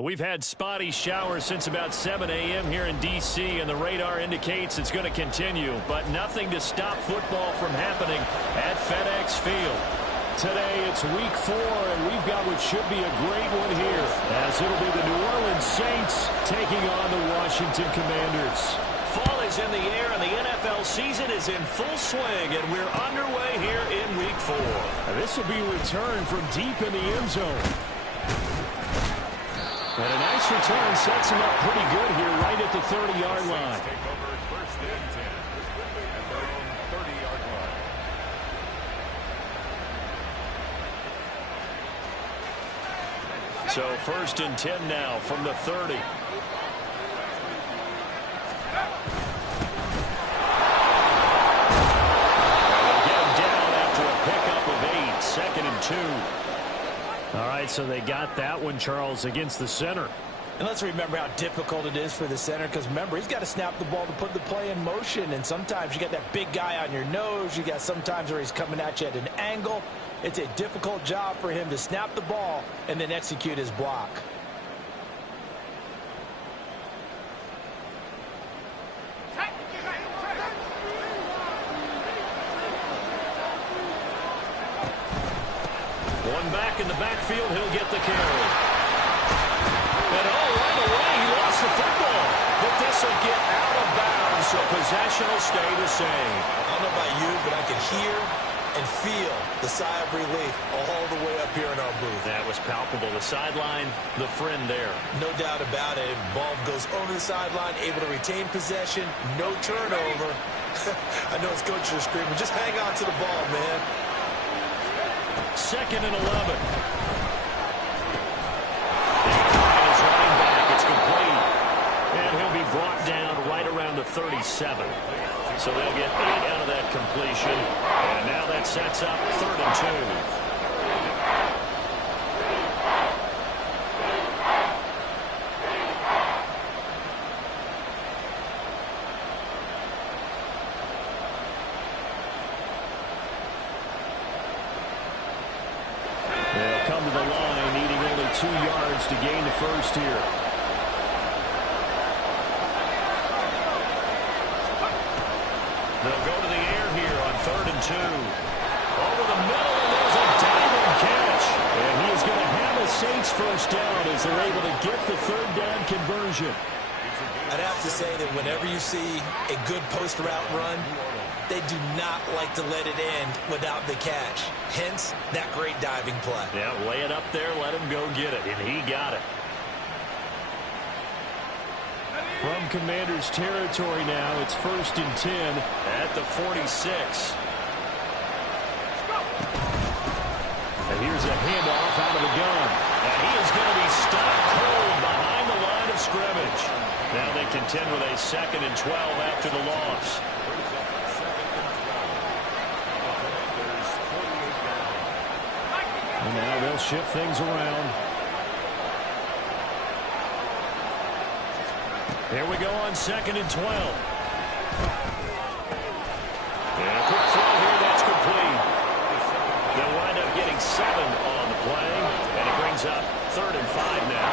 We've had spotty showers since about 7 a.m. here in D.C., and the radar indicates it's going to continue, but nothing to stop football from happening at FedEx Field. Today, it's week 4, and we've got what should be a great one here, as it'll be the New Orleans Saints taking on the Washington Commanders. Fall is in the air, and the NFL season is in full swing, and we're underway here in week 4. This will be a return from deep in the end zone. And a nice return sets him up pretty good here right at the 30-yard line. Take over first and 10 at their own 30-yard line. So first and 10 now from the 30. They'll get him down after a pickup of 8, second and 2. All right, so they got that one, Charles, against the center. And let's remember how difficult it is for the center, because remember, he's got to snap the ball to put the play in motion, and sometimes you got that big guy on your nose. You got sometimes where he's coming at you at an angle. It's a difficult job for him to snap the ball and then execute his block. One back in the backfield, he'll get the carry. And right away, he lost the football. But this will get out of bounds, so possession will stay the same. I don't know about you, but I can hear and feel the sigh of relief all the way up here in our booth. That was palpable. The sideline, the friend there. No doubt about it. Ball goes over the sideline, able to retain possession, no turnover. I know his coaches are screaming, just hang on to the ball, man. Second and 11. And his running back, it's complete. And he'll be brought down right around the 37. So they'll get 8 out of that completion. And now that sets up third and 2. They'll come to the line, needing only 2 yards to gain the first here. They'll go to the air here on third and 2. Over the middle, and there's a diving catch. And he is going to have a Saints first down as they're able to get the third down conversion. I'd have to say that whenever you see a good post route run, they do not like to let it end without the catch. Hence, that great diving play. Yeah, lay it up there, let him go get it, and he got it. From Commanders territory now, it's first and 10 at the 46. And here's a handoff out of the gun. And he is going to be stopped cold behind the line of scrimmage. Now they contend with a second and 12 after the loss. And now they'll shift things around. Here we go on second and 12. And a quick throw here, that's complete. They'll wind up getting 7 on the play, and it brings up third and 5 now.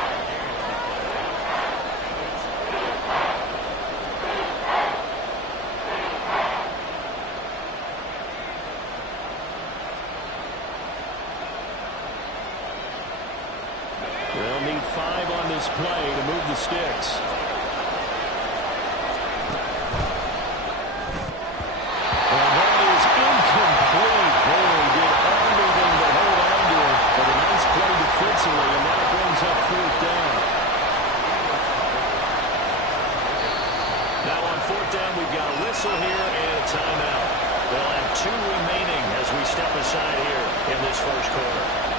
They'll need 5 on this play to move the sticks. And that is incomplete. Boy, did everything to hold on to it. But a nice play defensively, and that brings up fourth down. Now on fourth down, we've got a whistle here and a timeout. They'll have 2 remaining as we step aside here in this first quarter.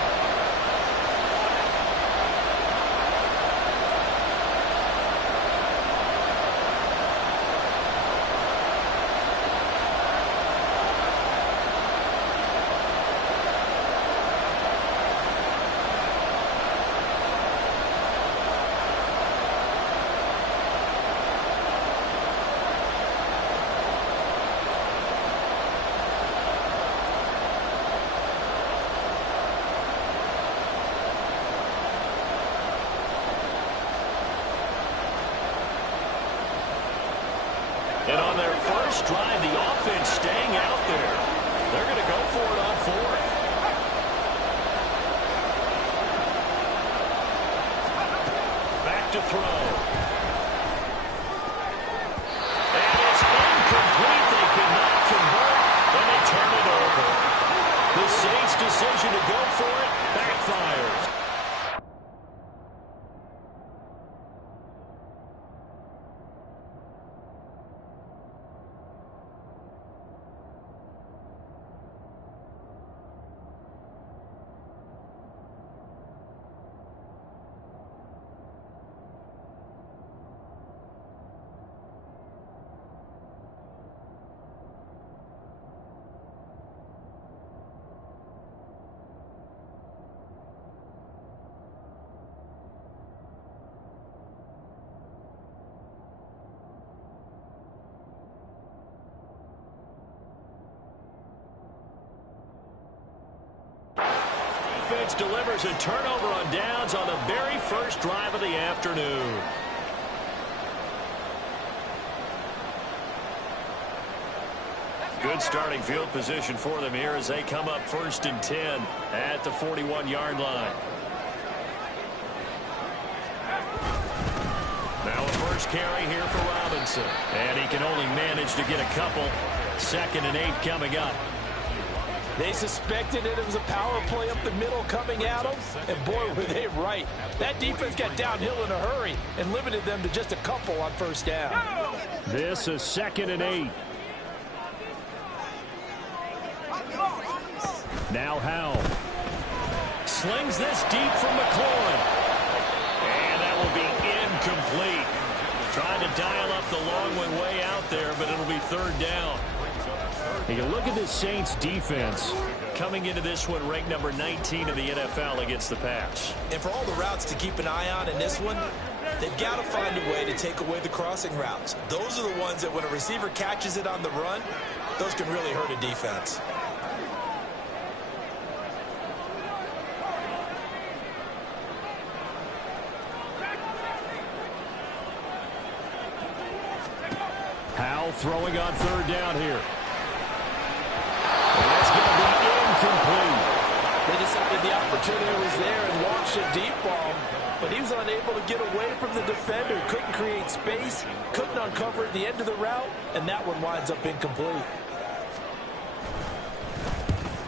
And on their first drive, the offense staying out there. They're going to go for it on fourth. Back to throw. And it's incomplete. They cannot convert, and they turn it over. The Saints' decision to go for it backfires. Defense delivers a turnover on downs on the very first drive of the afternoon. Good starting field position for them here as they come up 1st and 10 at the 41-yard line. Now a first carry here for Robinson. And he can only manage to get a couple. 2nd and 8 coming up. They suspected it was a power play up the middle coming at them, and boy, were they right. That defense got downhill in a hurry and limited them to just a couple on first down. This is 2nd and 8. Now Howell. Slings this deep from McLaurin. And that will be incomplete. Trying to dial up the long one way out there, but it'll be 3rd down. You look at this Saints defense. Coming into this one, ranked number 19 in the NFL against the pass. And for all the routes to keep an eye on in this one, they've got to find a way to take away the crossing routes. Those are the ones that when a receiver catches it on the run, those can really hurt a defense. Howell throwing on 3rd down here. And that's going to be incomplete. They decided the opportunity was there and launched a deep ball, but he was unable to get away from the defender, couldn't create space, couldn't uncover at the end of the route, and that one winds up incomplete.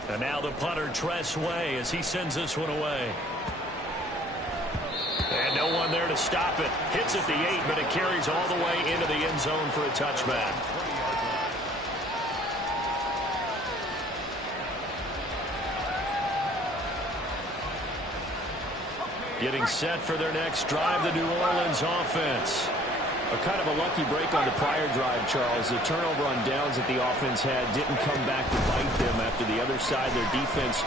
And now the punter, Tress Way, as he sends this one away. And no one there to stop it. Hits at the 8, but it carries all the way into the end zone for a touchback. Getting set for their next drive, the New Orleans offense. A kind of a lucky break on the prior drive, Charles. The turnover on downs that the offense had didn't come back to bite them after the other side. Their defense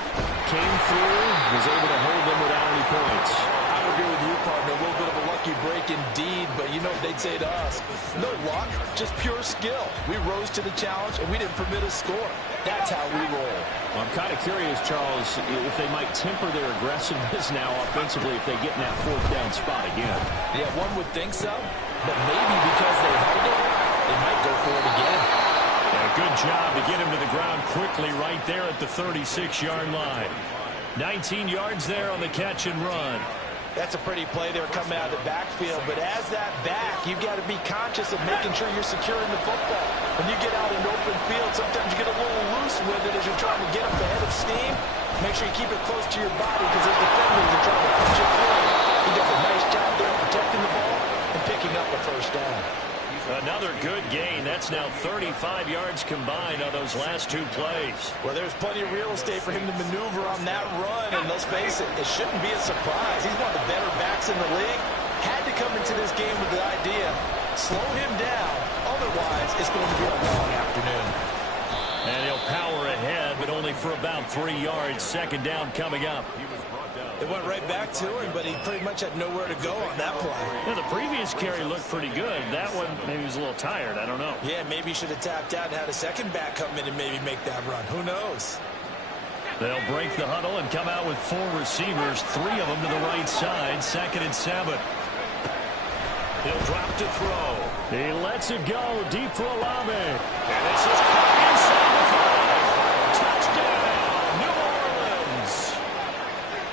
came through, was able to hold them without any points. I would agree with you, partner. A little bit of a lucky break indeed, but you know what they'd say to us. No luck, just pure skill. We rose to the challenge, and we didn't permit a score. That's how we roll. Well, I'm kind of curious, Charles, if they might temper their aggressiveness now offensively if they get in that 4th down spot again. Yeah, one would think so, but maybe because they held it, they might go for it again. And a good job to get him to the ground quickly right there at the 36-yard line. 19 yards there on the catch and run. That's a pretty play there coming out of the backfield, but as that back, you've got to be conscious of making sure you're securing the football. When you get out in open field, sometimes you get a little loose with it as you're trying to get up ahead of steam. Make sure you keep it close to your body because those defenders are trying to push it through. He does a nice job there protecting the ball and picking up a first down. Another good gain. That's now 35 yards combined on those last 2 plays. Well, there's plenty of real estate for him to maneuver on that run, and let's face it, it shouldn't be a surprise. He's one of the better backs in the league. Had to come into this game with the idea, slow him down, otherwise it's going to be a long afternoon. And he'll power ahead, but only for about 3 yards. 2nd down coming up. It went right back to him, but he pretty much had nowhere to go on that play. Yeah, the previous carry looked pretty good. That one, maybe he was a little tired. I don't know. Yeah, maybe he should have tapped out and had a second back come in and maybe make that run. Who knows? They'll break the huddle and come out with 4 receivers, 3 of them to the right side. 2nd and 7. He'll drop to throw. He lets it go deep for Allhailch3vy. And this is caught inside the 5. Touchdown, New Orleans.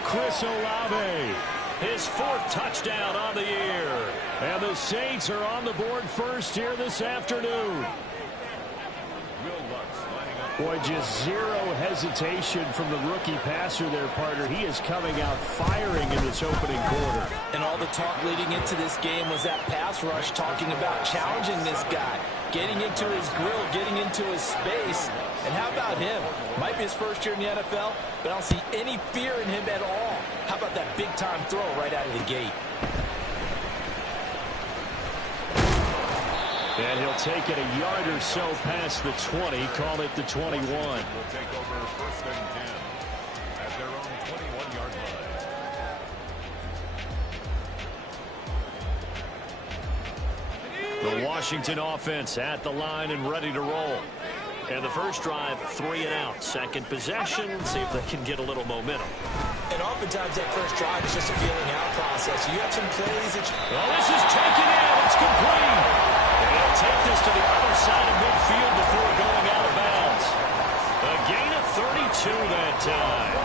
Psn Allhailch3vy, his 4th touchdown on the year. And the Saints are on the board first here this afternoon. Boy, just zero hesitation from the rookie passer there, partner. He is coming out firing in this opening quarter. And all the talk leading into this game was that pass rush, talking about challenging this guy, getting into his grill, getting into his space. And how about him? Might be his first year in the NFL, but I don't see any fear in him at all. How about that big-time throw right out of the gate? And he'll take it a yard or so past the 20, call it the 21. Will take over 1st and 10 at their own 21-yard line. The Washington offense at the line and ready to roll. And the first drive, 3 and out. Second possession, see if they can get a little momentum. And oftentimes that first drive is just a feeling out process. You have some plays that Well, this is taken in. It's complete. And he'll take this to the other side of midfield before going out of bounds. A gain of 32 that time.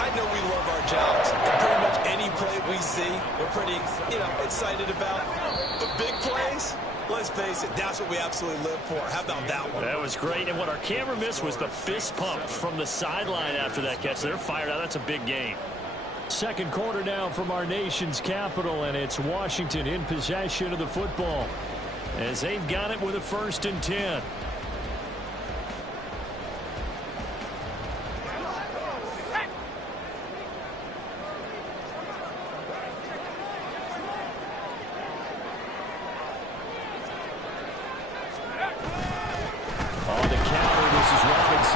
I know we love our jobs. Pretty much any play we see, we're pretty, excited about. But big plays, let's face it, that's what we absolutely live for. How about that one? That was great. And what our camera missed was the fist pump from the sideline after that catch. They're fired out. That's a big game. Second quarter now from our nation's capital, and it's Washington in possession of the football as they've got it with a 1st and 10.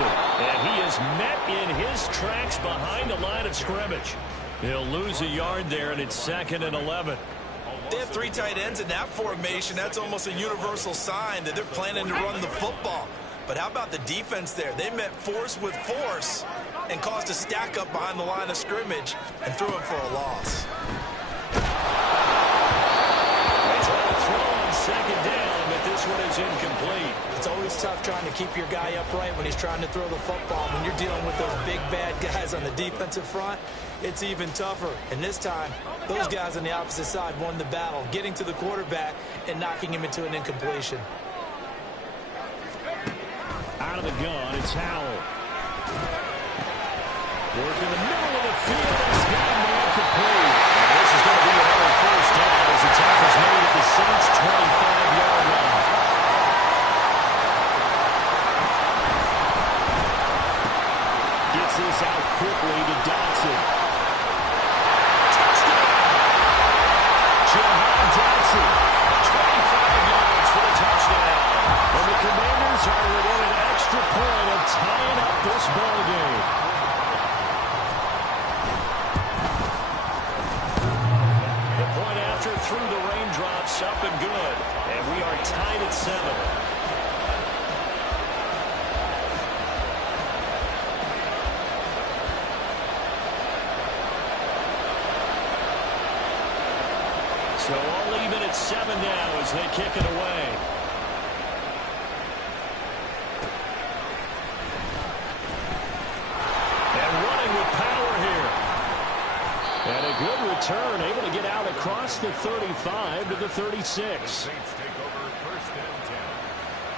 And he is met in his tracks behind the line of scrimmage. He'll lose a yard there, and it's 2nd and 11. They have 3 tight ends in that formation. That's almost a universal sign that they're planning to run the football. But how about the defense there? They met force with force and caused a stack up behind the line of scrimmage and threw him for a loss. They try to throw on 2nd down, but this one is incomplete. It's always tough trying to keep your guy upright when he's trying to throw the football. When you're dealing with those big, bad guys on the defensive front, it's even tougher. And this time, those guys on the opposite side won the battle, getting to the quarterback and knocking him into an incompletion. Out of the gun, it's Howell. Work in the middle of the field. It's got him incomplete. And this is going to be another 1st down as the tackle's made at the Saints' 25-yard line. Gets this out quickly to Dotson. Touchdown! Jahan Dotson, 25 yards for the touchdown. And the Commanders are within an extra point of tying up this ball game. The point after through the raindrops, up and good. And we are tied at 7. So all even at 7 now as they kick it away. And running with power here. And a good return, able to get out across the 35 to the 36. Saints take over 1st and 10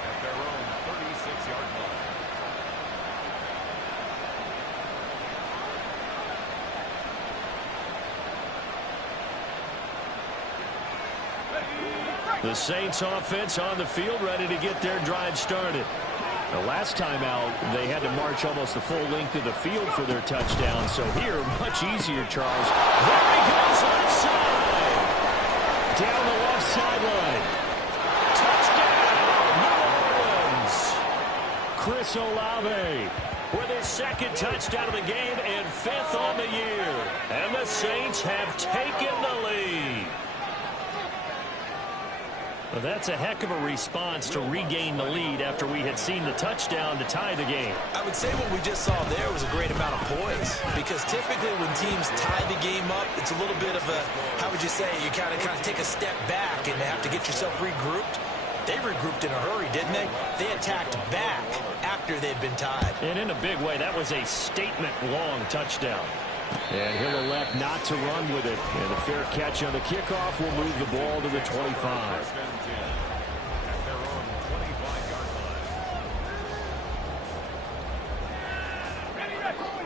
at their own 36-yard line. The Saints offense on the field, ready to get their drive started. The last time out, they had to march almost the full length of the field for their touchdown. So here, much easier, Charles. There he goes left side. Down the left sideline. Touchdown, New Orleans. Psn Allhailch3vy with his 2nd touchdown of the game and 5th on the year. And the Saints have taken the lead. Well, that's a heck of a response to regain the lead after we had seen the touchdown to tie the game. I would say what we just saw there was a great amount of poise, because typically when teams tie the game up, it's a little bit of a, how would you say, you kind of take a step back and have to get yourself regrouped. They regrouped in a hurry, didn't they? They attacked back after they'd been tied. And in a big way, that was a statement-long touchdown. And he'll elect not to run with it. And a fair catch on the kickoff will move the ball to the 25.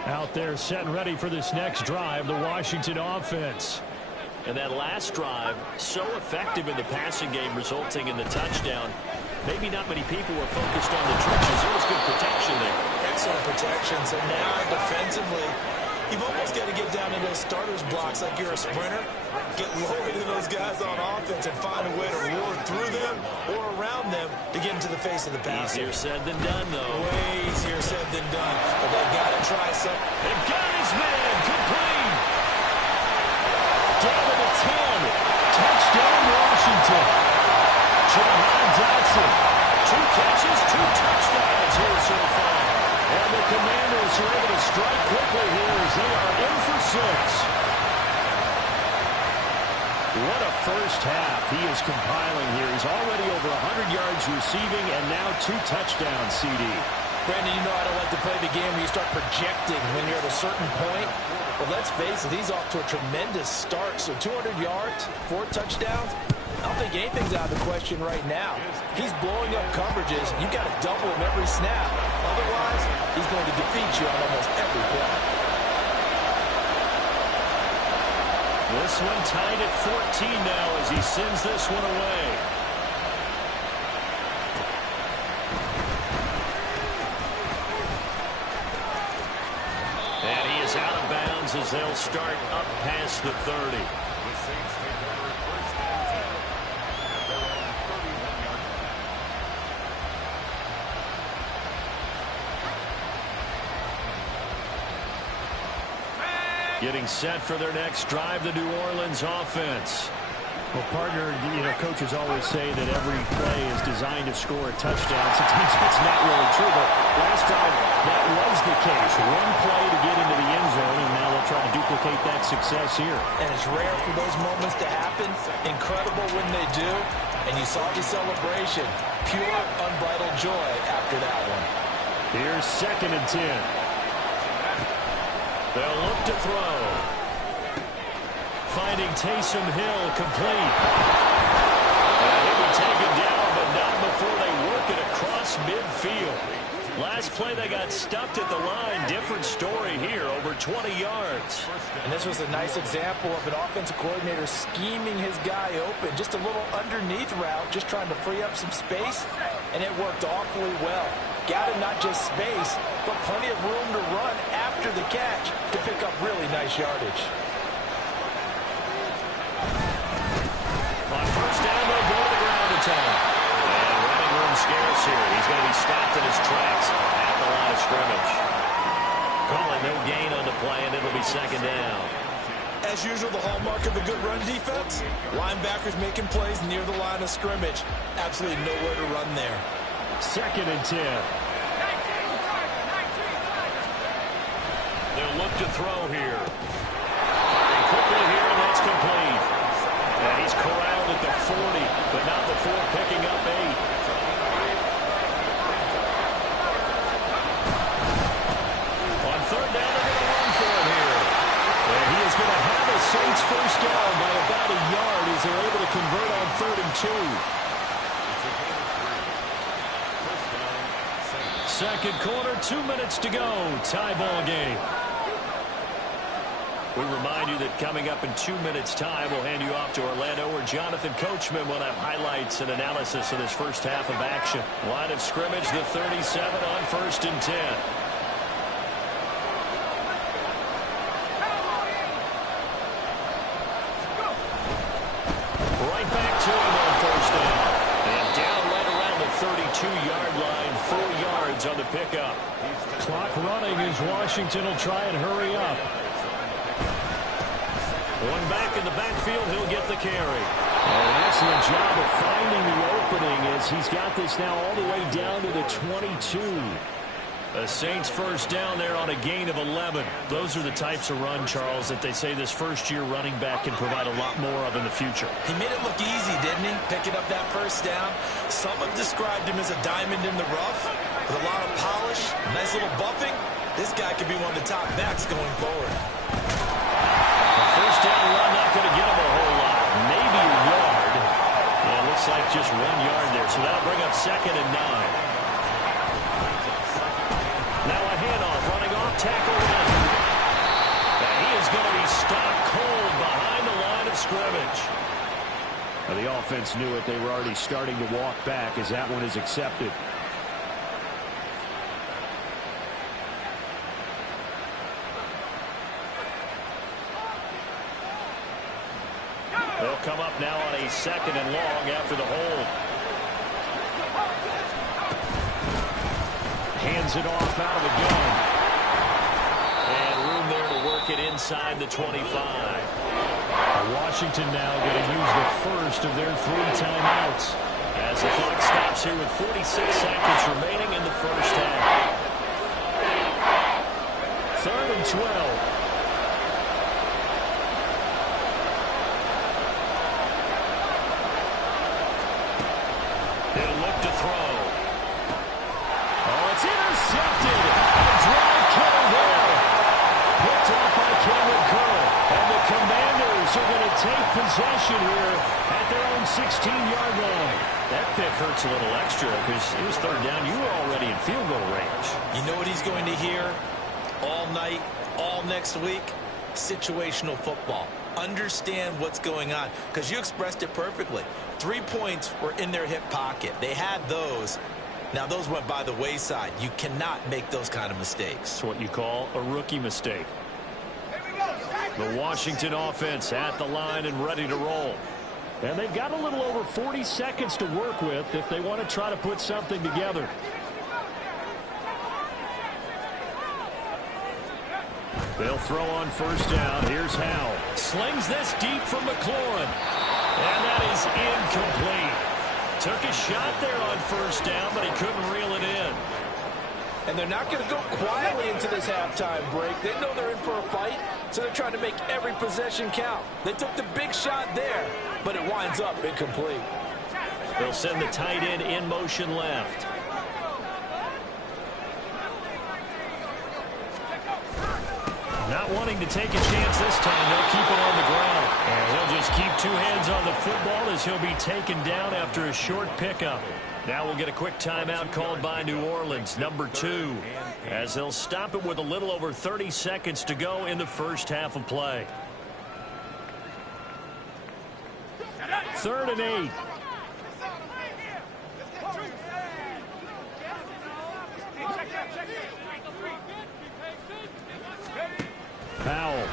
Out there set and ready for this next drive, the Washington offense. And that last drive, so effective in the passing game, resulting in the touchdown. Maybe not many people were focused on the trenches. There was good protection there. Excellent protection. So now defensively, you've almost got to get down in those starters blocks like you're a sprinter. Get low into those guys on offense and find a way to roar through them or around them to get into the face of the passer. Easier said than done, though. Way easier said than done. But they've got to try something. They've got his man complete. Down to the 10. Touchdown, Washington. Jahan Dotson. 2 catches, 2 touchdowns here so far. And the Commanders are able to strike quickly here as they are in for 6. What a first half he is compiling here. He's already over 100 yards receiving and now 2 touchdowns, CD. Brandon, you know I don't like to play the game where you start projecting when you're at a certain point. But let's face it, he's off to a tremendous start. So 200 yards, 4 touchdowns. I don't think anything's out of the question right now. He's blowing up coverages. You've got to double him every snap. Otherwise, he's going to defeat you on almost every play. This one tied at 14 now as he sends this one away. And he is out of bounds as they'll start up past the 30. Getting set for their next drive, the New Orleans offense. Well, partner, coaches always say that every play is designed to score a touchdown. Sometimes that's not really true, but last time that was the case. One play to get into the end zone, and now they'll try to duplicate that success here. And it's rare for those moments to happen. Incredible when they do. And you saw the celebration. Pure, unbridled joy after that one. Here's 2nd and 10. They'll look to throw. Finding Taysom Hill complete. And he'll be taken down, but not before they work it across midfield. Last play, they got stuffed at the line. Different story here, over 20 yards. And this was a nice example of an offensive coordinator scheming his guy open. Just a little underneath route, just trying to free up some space, and it worked awfully well. Got him not just space, but plenty of room to run after the catch to pick up really nice yardage. On first down, they'll go to the ground attack. And running room scarce here. He's going to be stopped in his tracks at the line of scrimmage. Calling no gain on the play, and it'll be 2nd down. As usual, the hallmark of a good run defense, linebackers making plays near the line of scrimmage. Absolutely nowhere to run there. 2nd and 10. They'll look to throw here. Firing quickly here, and that's complete. And he's corralled at the 40, but not before picking up 8. On 3rd down, they're going to run for it here. And he is going to have a Saints first down by about a yard as they're able to convert on 3rd and 2. Second quarter, 2 minutes to go. Tie ball game. We remind you that coming up in 2 minutes' time, we'll hand you off to Orlando, where Jonathan Coachman will have highlights and analysis of this first half of action. Line of scrimmage, the 37 on 1st and 10. Right back to him on 1st down. And down right around the 32-yard line, 4 yards on the pickup. Clock running as Washington will try and hurry up. One back in the backfield, he'll get the carry. An excellent job of finding the opening as he's got this now all the way down to the 22. The Saints first down there on a gain of 11. Those are the types of run, Charles, that they say this first-year running back can provide a lot more of in the future. He made it look easy, didn't he? Picking up that first down. Some have described him as a diamond in the rough with a lot of polish, nice little buffing. This guy could be one of the top backs going forward. The first down run not going to get him a whole lot. Maybe a yard. Yeah, it looks like just 1 yard there. So that'll bring up 2nd and 9. Now a handoff, running off tackle left. And he is going to be stopped cold behind the line of scrimmage. Now the offense knew it. They were already starting to walk back as that one is accepted. They'll come up now on a 2nd and long after the hold. Hands it off out of the gun. And room there to work it inside the 25. Washington now going to use the first of their 3 timeouts as the clock stops here with 46 seconds remaining in the first half. 3rd and 12. He'll look to throw. Oh, it's intercepted. A drive killer there. Picked off by Cameron Curl. And the Commanders are going to take possession here at their own 16-yard line. That pick hurts a little extra because it was 3rd down. You were already in field goal range. You know what he's going to hear all night, all next week? Situational football. Understand what's going on, because you expressed it perfectly. 3 points were in their hip pocket. They had those. Now, those went by the wayside. You cannot make those kind of mistakes. It's what you call a rookie mistake. The Washington offense at the line and ready to roll. And they've got a little over 40 seconds to work with if they want to try to put something together. They'll throw on first down. Here's Howell. Slings this deep from McLaurin. And that is incomplete. Took a shot there on first down, but he couldn't reel it in. And they're not going to go quietly into this halftime break. They know they're in for a fight, so they're trying to make every possession count. They took the big shot there, but it winds up incomplete. They'll send the tight end in motion left. Not wanting to take a chance this time. They'll keep it on the ground. And he'll just keep 2 hands on the football as he'll be taken down after a short pickup. Now we'll get a quick timeout called by New Orleans, number 2, as they'll stop it with a little over 30 seconds to go in the first half of play. 3rd and 8. Powell.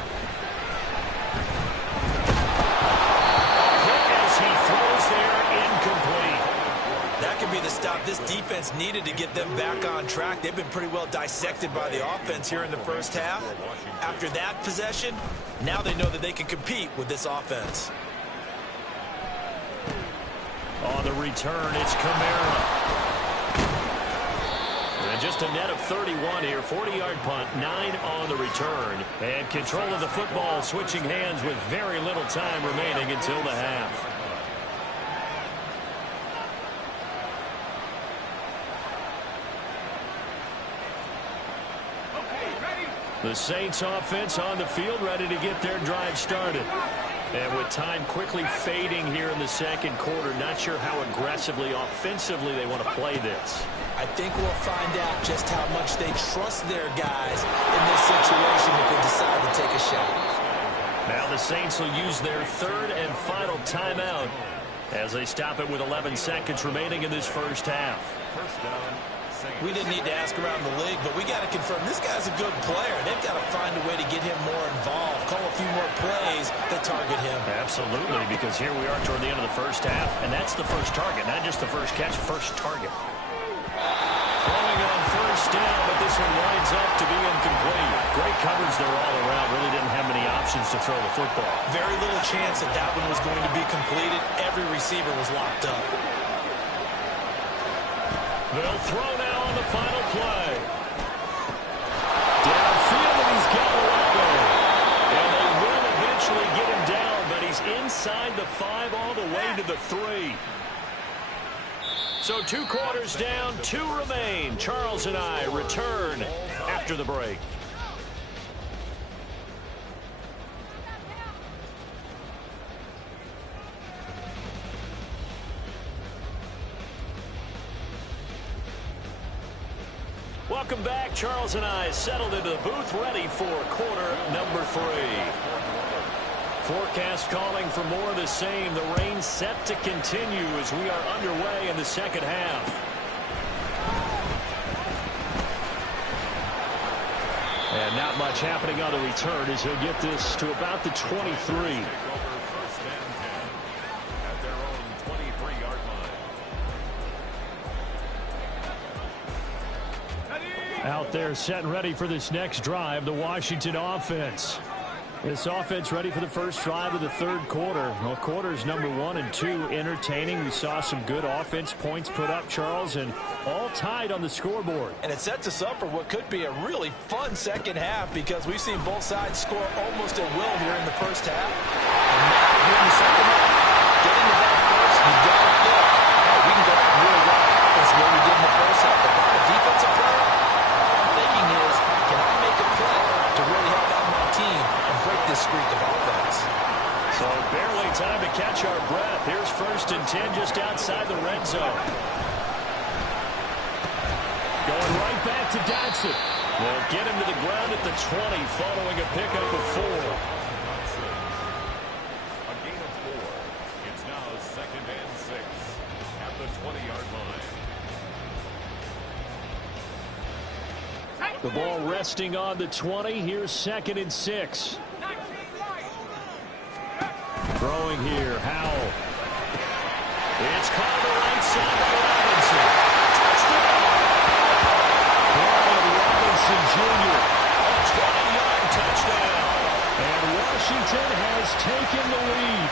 As he throws there, incomplete. That could be the stop this defense needed to get them back on track. They've been pretty well dissected by the offense here in the first half. After that possession, now they know that they can compete with this offense. On the return, it's Kamara. And just a net of 31 here. 40-yard punt, 9 on the return. And control of the football, switching hands with very little time remaining until the half. The Saints offense on the field, ready to get their drive started. And with time quickly fading here in the second quarter, not sure how aggressively, offensively they want to play this. I think we'll find out just how much they trust their guys in this situation if they decide to take a shot. Now the Saints will use their 3rd and final timeout as they stop it with 11 seconds remaining in this first half. We didn't need to ask around the league, but we got to confirm this guy's a good player. They've got to find a way to get him more involved, call a few more plays that target him. Absolutely, because here we are toward the end of the first half, and that's the first target, not just the first catch, first target. Throwing on first down, but this one winds up to be incomplete. Great coverage there all around. Really didn't have many options to throw the football. Very little chance that that one was going to be completed. Every receiver was locked up. They'll throw now on the final play. Downfield, and he's got a runner. And they will eventually get him down, but he's inside the 5 all the way to the 3. So 2 quarters down, 2 remain. Charles and I return after the break. Welcome back. Charles and I settled into the booth, ready for quarter number 3. Forecast calling for more of the same. The rain set to continue as we are underway in the second half. And not much happening on the return as he'll get this to about the 23. Out there set and ready for this next drive, the Washington offense. This offense ready for the first drive of the 3rd quarter. Well, quarters number 1 and 2 entertaining. We saw some good offense points put up, Charles, and all tied on the scoreboard. And it sets us up for what could be a really fun second half because we've seen both sides score almost at will here in the first half. And now here in the second half, getting the ball first, you got to think, hey, we can go out real well. That's what we did in the first half. But I'm a defensive player. All I'm thinking is, can I make a play to really help out my team and break this streak of offense? So barely time to catch our breath. Here's 1st and 10 just outside the red zone. Going right back to Dodson. Will get him to the ground at the 20 following a pickup of 4. A gain of 4. It's now 2nd and 6 at the 20-yard line. The ball resting on the 20. Here's 2nd and 6. Throwing here, Howell. It's caught on the right side by Robinson. Touchdown! Brian Robinson Jr. A 20-yard touchdown. And Washington has taken the lead.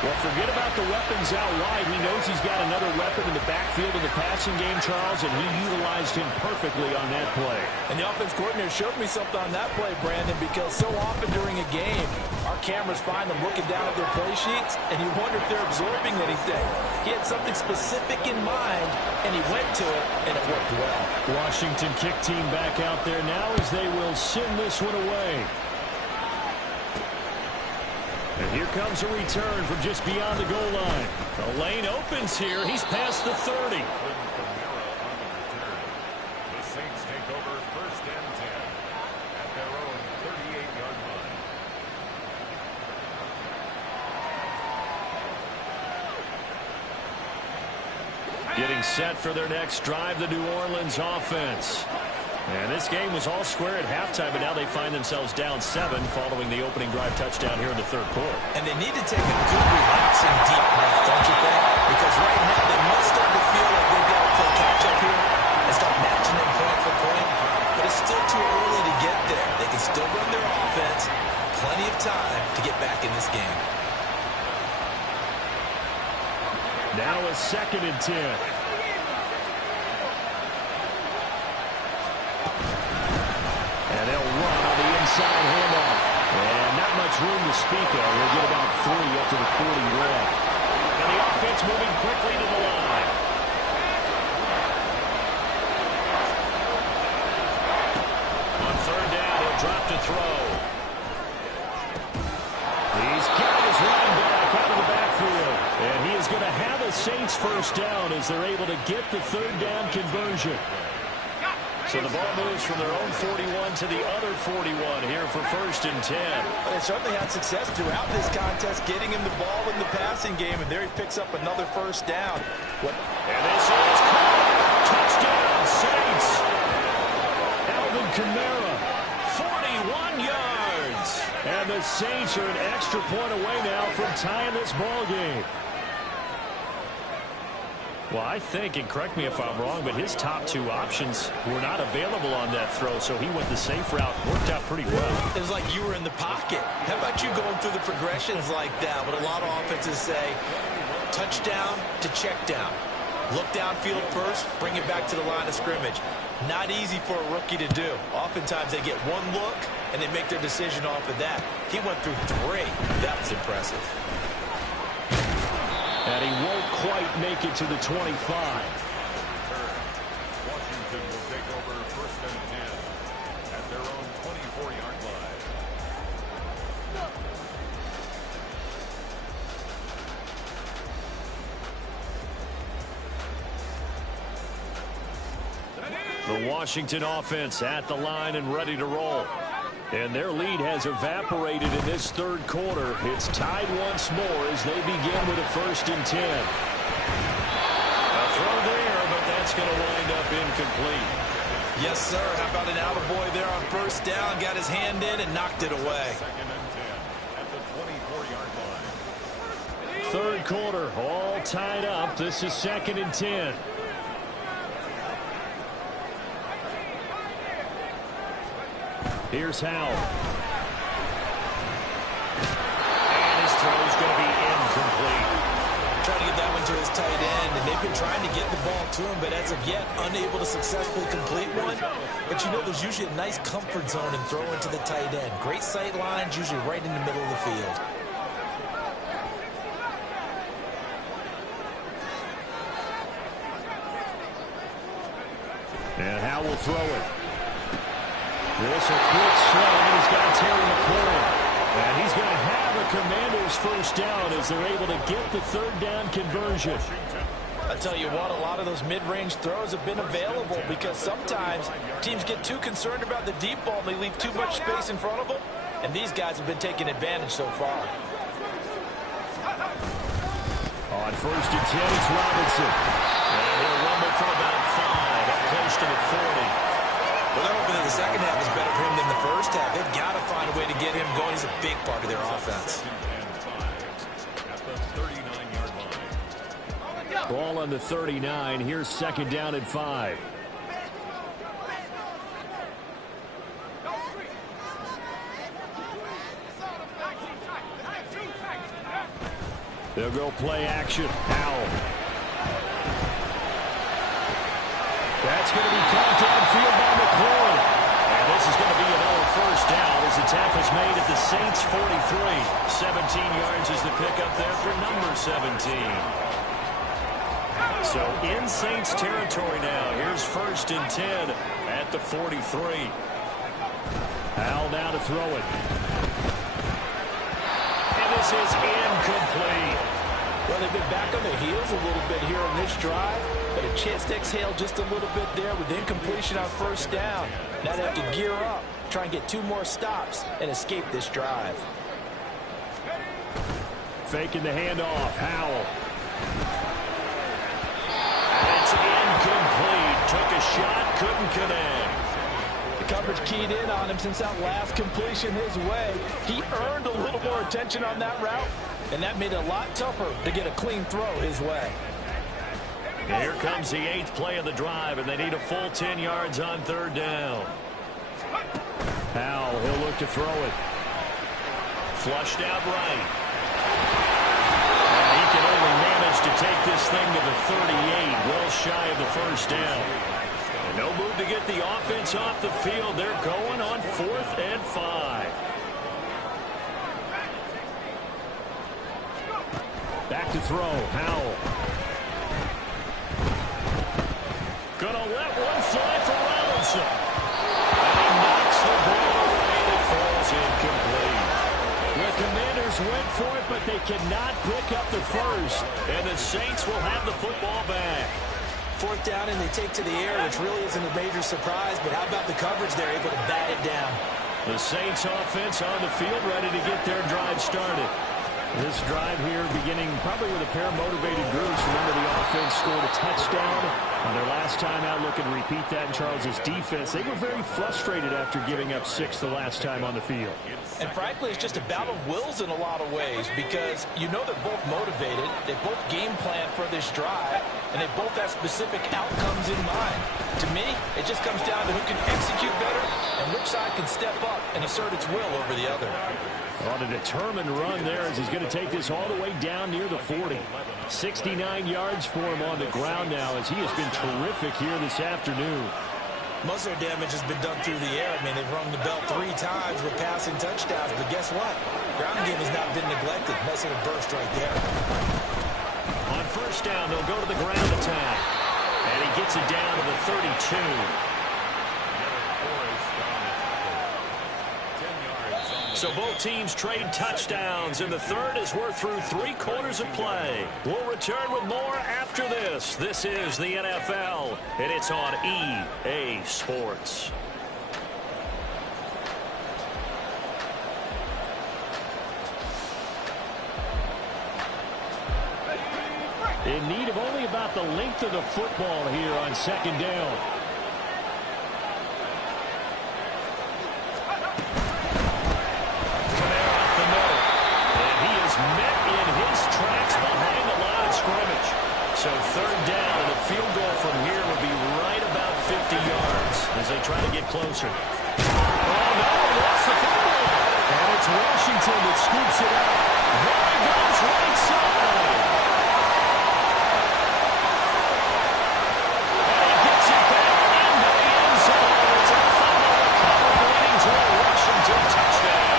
Well, forget about the weapons out wide. He knows he's got another weapon in the backfield in the passing game, Charles, and he utilized him perfectly on that play. And the offense coordinator showed me something on that play, Brandon, because so often during a game, our cameras find them looking down at their play sheets, and you wonder if they're absorbing anything. He had something specific in mind, and he went to it, and it worked well. Washington kick team back out there now as they will send this one away. And here comes a return from just beyond the goal line. The lane opens here. He's past the 30. The Saints take over 1st and 10 at their own 38-yard line. Getting set for their next drive, the New Orleans offense. And this game was all square at halftime, but now they find themselves down 7 following the opening drive touchdown here in the 3rd quarter. And they need to take a good, relaxing, deep breath, don't you think? Because right now they must start to feel like they've got to play catch-up here and start matching them point for point. But it's still too early to get there. They can still run their offense. Plenty of time to get back in this game. Now a 2nd and 10. And they'll run on the inside handoff. And not much room to speak of. They'll get about 3 up to the 41. And the offense moving quickly to the line. On 3rd down, he'll drop to throw. He's got his running back out of the backfield. And he is going to have a Saints 1st down as they're able to get the 3rd down conversion. So the ball moves from their own 41 to the other 41 here for 1st and 10. They certainly had success throughout this contest, getting him the ball in the passing game, and there he picks up another 1st down. And this is caught. Touchdown, Saints. Alvin Kamara, 41 yards. And the Saints are an extra point away now from tying this ball game. Well, I think, and correct me if I'm wrong, but his top two options were not available on that throw, so he went the safe route. Worked out pretty well. It was like you were in the pocket. How about you going through the progressions like that? What a lot of offenses say, touchdown to check down. Look downfield first, bring it back to the line of scrimmage. Not easy for a rookie to do. Oftentimes they get one look, and they make their decision off of that. He went through 3. That was impressive. And he won't quite make it to the 25. Washington will take over 1st and 10 at their own 24-yard line. The Washington offense at the line and ready to roll. And their lead has evaporated in this third quarter. It's tied once more as they begin with a 1st and 10. A throw there, but that's going to wind up incomplete. Yes, sir. How about an attaboy there on 1st down? Got his hand in and knocked it away. 2nd and 10 at the 24-yard line. Third quarter, all tied up. This is 2nd and 10. Here's Howell. And his throw's going to be incomplete. Trying to get that one to his tight end, and they've been trying to get the ball to him, but as of yet, unable to successfully complete one. But you know, there's usually a nice comfort zone in throwing to the tight end. Great sight lines, usually right in the middle of the field. And Howell will throw it. This a quick swing, and he's got Terry McLaurin. And he's going to have a Commanders 1st down as they're able to get the 3rd down conversion. I tell you what, a lot of those mid-range throws have been available because sometimes teams get too concerned about the deep ball and they leave too much space in front of them. And these guys have been taking advantage so far. On 1st and 10, it's Robinson. And he'll rumble for about 5, up close to the 40. Well, they're hoping that the second half is better for him than the first half. They've got to find a way to get him going. He's a big part of their offense. At the 39-yard line. Ball on the 39. Here's 2nd down and 5. They'll go play action. Howell. That's going to be caught downfield by McLaurin. And this is going to be another 1st down as the tackle's made at the Saints' 43. 17 yards is the pickup there for number 17. So in Saints territory now. Here's 1st and 10 at the 43. Howell now to throw it. And this is incomplete. Well, they've been back on their heels a little bit here on this drive, but a chance to exhale just a little bit there with incompletion on 1st down. Now they have to gear up, try and get 2 more stops, and escape this drive. Faking the handoff. Howell. And it's incomplete. Took a shot, couldn't connect. The coverage keyed in on him since that last completion his way. He earned a little more attention on that route, and that made it a lot tougher to get a clean throw his way. And here comes the 8th play of the drive, and they need a full 10 yards on 3rd down. Howell, he'll look to throw it. Flushed out right. And he can only manage to take this thing to the 38, well shy of the 1st down. And no move to get the offense off the field. They're going on 4th and 5. Back to throw. Howell. Gonna let one fly for Robinson. And he knocks the ball away and it falls incomplete. The Commanders went for it, but they cannot pick up the 1st. And the Saints will have the football back. 4th down and they take to the air, which really isn't a major surprise, but how about the coverage? They're able to bat it down. The Saints offense on the field ready to get their drive started. This drive here beginning probably with a pair of motivated groups. Remember, the offense scored a touchdown on their last time out. Looking to repeat that in Charles's defense. They were very frustrated after giving up 6 the last time on the field. And frankly, it's just a battle of wills in a lot of ways because you know they're both motivated. They both game plan for this drive, and they both have specific outcomes in mind. To me, it just comes down to who can execute better and which side can step up and assert its will over the other. On a determined run there as he's going to take this all the way down near the 40. 69 yards for him on the ground now as he has been terrific here this afternoon. Most of their damage has been done through the air. I mean, they've rung the bell 3 times with passing touchdowns, but guess what? Ground game has not been neglected. Nice little burst right there. On first down, they'll go to the ground attack. And he gets it down to the 32. So both teams trade touchdowns, and the third as we're through 3 quarters of play. We'll return with more after this. This is the NFL, and it's on EA Sports. In need of only about the length of the football here on second down. Met in his tracks behind the line of scrimmage. So third down, and a field goal from here would be right about 50 yards as they try to get closer. Oh, no, lost the football. And it's Washington that scoops it up. There he goes, right side. And he gets it back into the end zone. It's a fumble recovery leading to a Washington touchdown.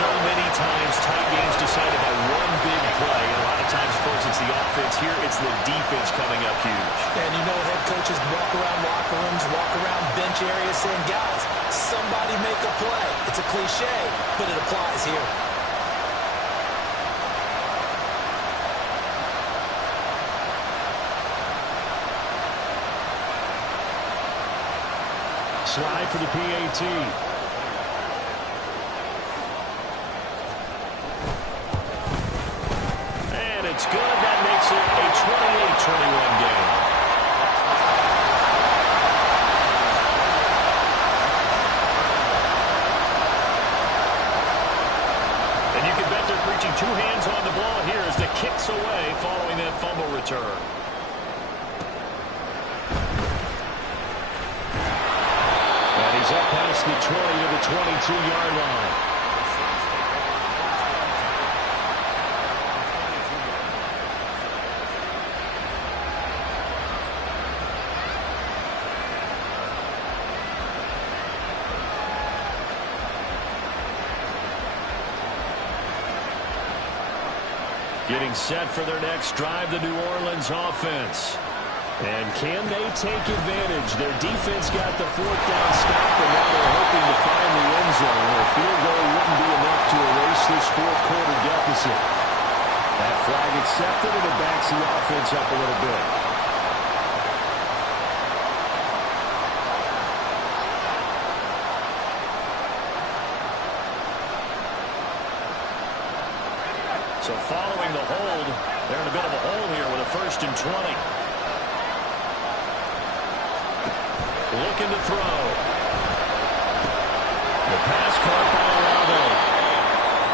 So many times tight games decided by one big play. And a lot of times, of course, it's the offense. Here, it's the defense coming up huge. And you know head coaches walk around locker rooms, walk around bench areas saying, guys, somebody make a play. It's a cliche, but it applies here. Slide for the PAT. It's good. That makes it a 28-21 game. And you can bet they're preaching 2 hands on the ball here as the kick's away following that fumble return. And he's up past the 20 to the 22-yard line. Getting set for their next drive, the New Orleans offense. And can they take advantage? Their defense got the 4th down stop, and now they're hoping to find the end zone. A field goal wouldn't be enough to erase this 4th quarter deficit. That flag accepted, and it backs the offense up a little bit. So following the hold, they're in a bit of a hole here with a 1st and 20. Looking to throw. The pass caught by Olave.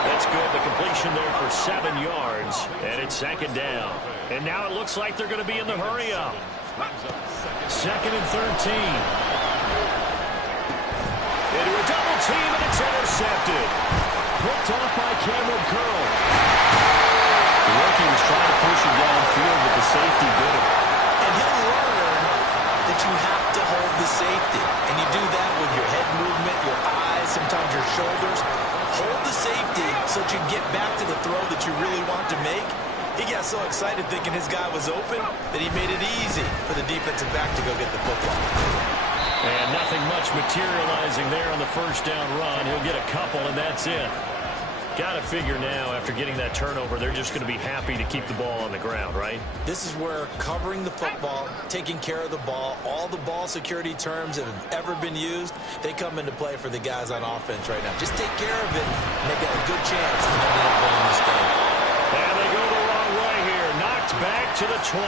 That's good. The completion there for 7 yards, and it's 2nd down. And now it looks like they're going to be in the hurry up. 2nd and 13. Into a double team, and it's intercepted. Picked off by Cameron Curl. The rookie was trying to push him downfield, but the safety bit him. And he'll learn that you have to hold the safety. And you do that with your head movement, your eyes, sometimes your shoulders. Hold the safety so that you get back to the throw that you really want to make. He got so excited thinking his guy was open that he made it easy for the defensive back to go get the football. And nothing much materializing there on the 1st down run. He'll get a couple, and that's it. Got to figure now, after getting that turnover, they're just going to be happy to keep the ball on the ground, right? This is where covering the football, taking care of the ball, all the ball security terms that have ever been used, they come into play for the guys on offense right now. Just take care of it, and they got a good chance to end up winning this game. And they go the wrong way here. back to the 20.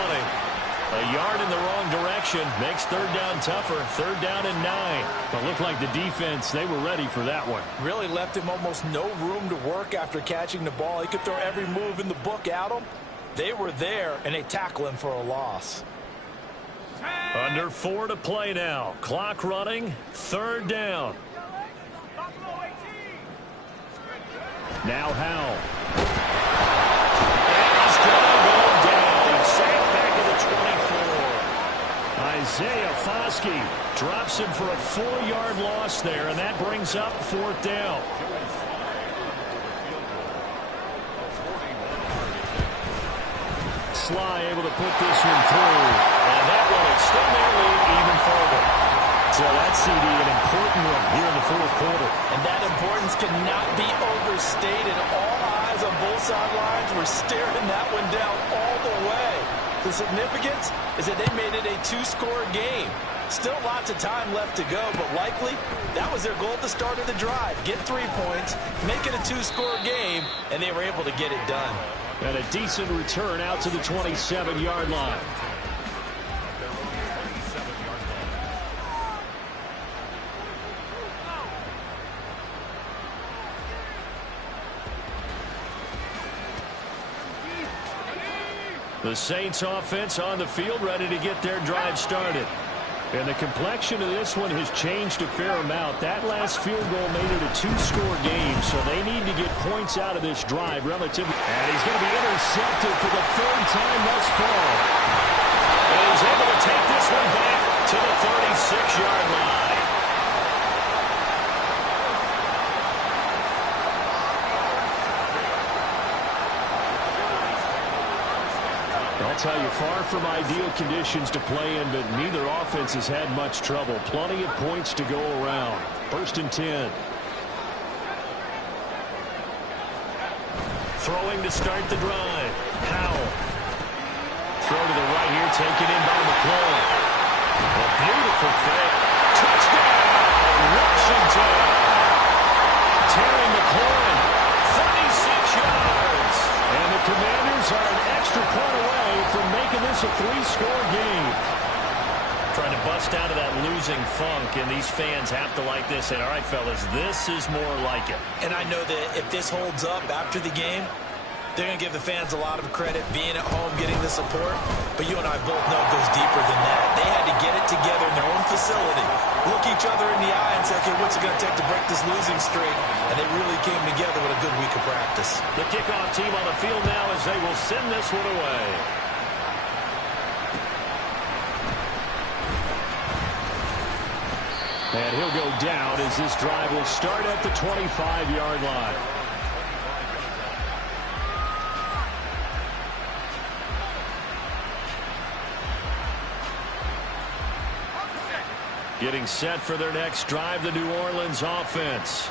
A yard in the wrong direction makes third down tougher. Third down and 9. But looked like the defense, they were ready for that one. Really left him almost no room to work after catching the ball. He could throw every move in the book at him. They were there, and they tackle him for a loss. Under 4 to play now. Clock running. Third down. Now Howell. And he's going to go down. He's sacked back at the 24. Isaiah Foskey drops him for a 4-yard loss there, and that brings up fourth down. Sly able to put this one through. And that one extend their lead even further. So that CD, an important one here in the fourth quarter. And that importance cannot be overstated. All eyes on both sidelines were staring that one down all the way. The significance is that they made it a 2-score game. Still lots of time left to go, but likely that was their goal at the start of the drive. Get 3 points, make it a 2-score game, and they were able to get it done. And a decent return out to the 27-yard line. The Saints offense on the field, ready to get their drive started. And the complexion of this one has changed a fair amount. That last field goal made it a 2-score game, so they need to get points out of this drive relatively. And he's going to be intercepted for the 3rd time thus far. And he's able to take this one back to the 36-yard line. I'll tell you, far from ideal conditions to play in, but neither offense has had much trouble. Plenty of points to go around. 1st and 10. Throwing to start the drive. Howell. Throw to the right here, taken in by McClellan. A beautiful fake. Touchdown, Washington. Terry McLaurin, 36 yards. And the Commanders are an extra point away from making this a 3-score game. Trying to bust out of that losing funk, and these fans have to like this. And all right, fellas, this is more like it. And I know that if this holds up after the game, they're going to give the fans a lot of credit being at home, getting the support. But you and I both know it goes deeper than that. They had to get it together in their own facility, look each other in the eye and say, okay, what's it going to take to break this losing streak? And they really came together with a good week of practice. The kickoff team on the field now as they will send this one away. And he'll go down as this drive will start at the 25-yard line. Getting set for their next drive, the New Orleans offense.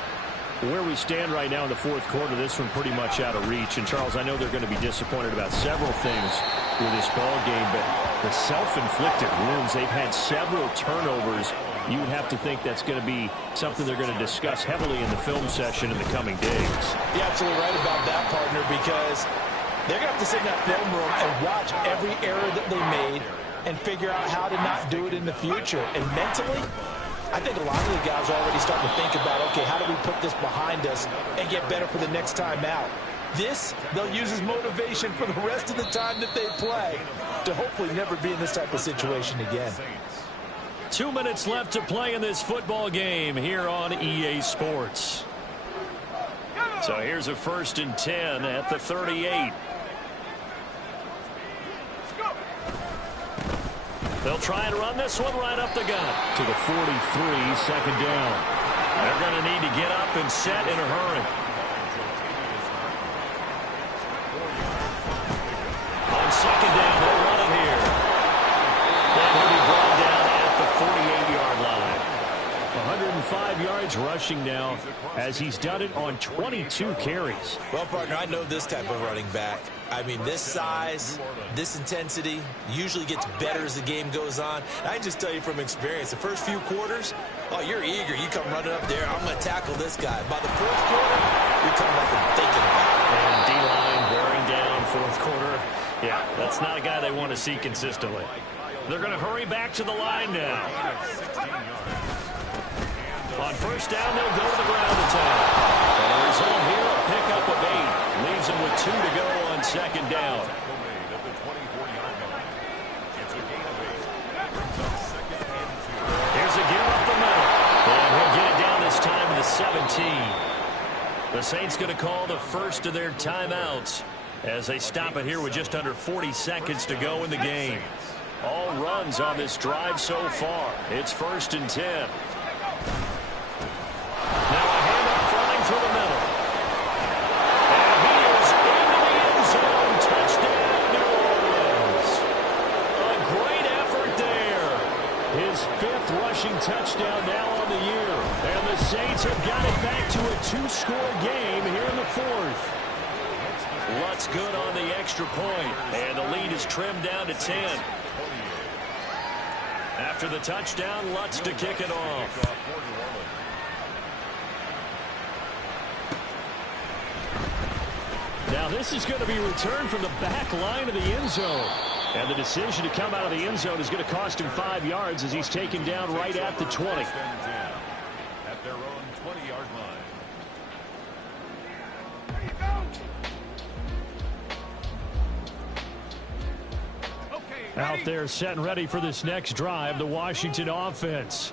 Where we stand right now in the fourth quarter, this one pretty much out of reach. And, Charles, I know they're going to be disappointed about several things with this ball game, but the self-inflicted wounds, they've had several turnovers. You would have to think that's going to be something they're going to discuss heavily in the film session in the coming days. You're absolutely right about that, partner, because they're going to have to sit in that film room and watch every error that they made and figure out how to not do it in the future. And mentally, I think a lot of the guys are already starting to think about, okay, how do we put this behind us and get better for the next time out? This, they'll use as motivation for the rest of the time that they play to hopefully never be in this type of situation again. 2 minutes left to play in this football game here on EA Sports. So here's a 1st and 10 at the 38. They'll try and run this one right up the gut to the 43, 2nd down. They're going to need to get up and set in a hurry. On 2nd down, they'll run it here. That will be brought down at the 48-yard line. 105 yards rushing now as he's done it on 22 carries. Well, partner, I know this type of running back. I mean, this size, this intensity usually gets better as the game goes on. And I just tell you from experience, the first few quarters, oh, you're eager. You come running up there, I'm going to tackle this guy. By the 4th quarter, you're coming up and thinking about it. And D-line wearing down, 4th quarter. Yeah, that's not a guy they want to see consistently. They're going to hurry back to the line now. On first down, they'll go to the ground attack. And the result here, a pickup of 8. Leaves them with 2 to go on second down. Here's a give up the middle. And he'll get it down this time to the 17. The Saints going to call the first of their timeouts as they stop it here with just under 40 seconds to go in the game. All runs on this drive so far. It's 1st and 10. Now a handoff running through the middle. And he is into the end zone. Touchdown, New Orleans. A great effort there. His 5th rushing touchdown now on the year. And the Saints have got it back to a 2-score game here in the 4th. Lutz good on the extra point. And the lead is trimmed down to 10. After the touchdown, Lutz to kick it off. Now this is going to be returned from the back line of the end zone. And the decision to come out of the end zone is going to cost him 5 yards as he's taken down right at the 20. At their own 20-yard line. Out there set and ready for this next drive, the Washington offense.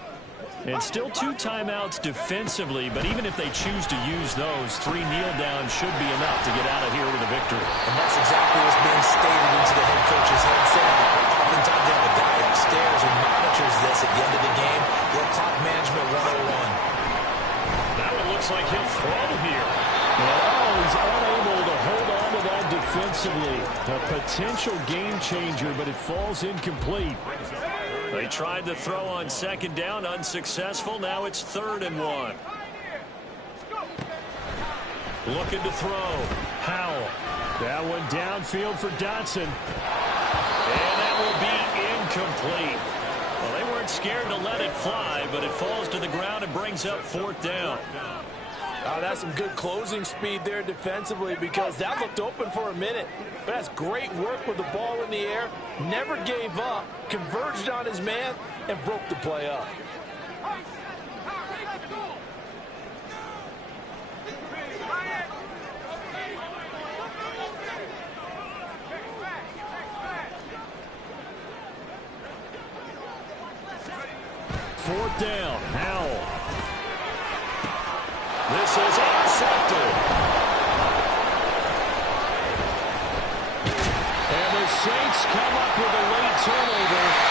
And still 2 timeouts defensively, but even if they choose to use those, 3 kneel downs should be enough to get out of here with a victory. And that's exactly what's being stated into the head coach's headset. Oftentimes they have a guy upstairs who monitors this at the end of the game. Little clock management 101. Now it looks like he'll throw here. Oh, he's unable to hold on to that defensively. A potential game changer, but it falls incomplete. They tried to throw on second down, unsuccessful. Now it's 3rd and 1. Looking to throw. Howell. That one downfield for Dotson. And that will be incomplete. Well, they weren't scared to let it fly, but it falls to the ground and brings up 4th down. Oh, that's some good closing speed there defensively because that looked open for a minute. But that's great work with the ball in the air. Never gave up, converged on his man, and broke the play up. Fourth down, Howell. This is intercepted. And the Saints come up with a late turnover.